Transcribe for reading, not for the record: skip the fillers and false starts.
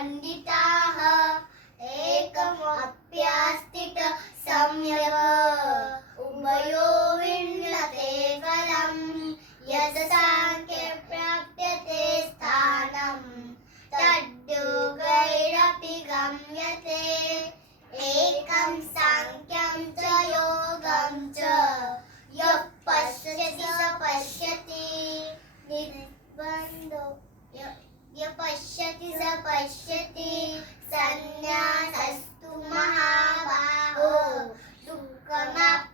पंडिताः एकमप्यास्तित सम्यक् उभयो विन्दते फलं यत् सांख्ये प्राप्यते स्थानं तद्योगैरपि गम्यते एकं सांख्यं च योगं च यः पश्यति स पश्यति निर्बन्धो यः पश्यति स पश्यति संन्यासस्तु महाबाहो दुःखमाप्नोति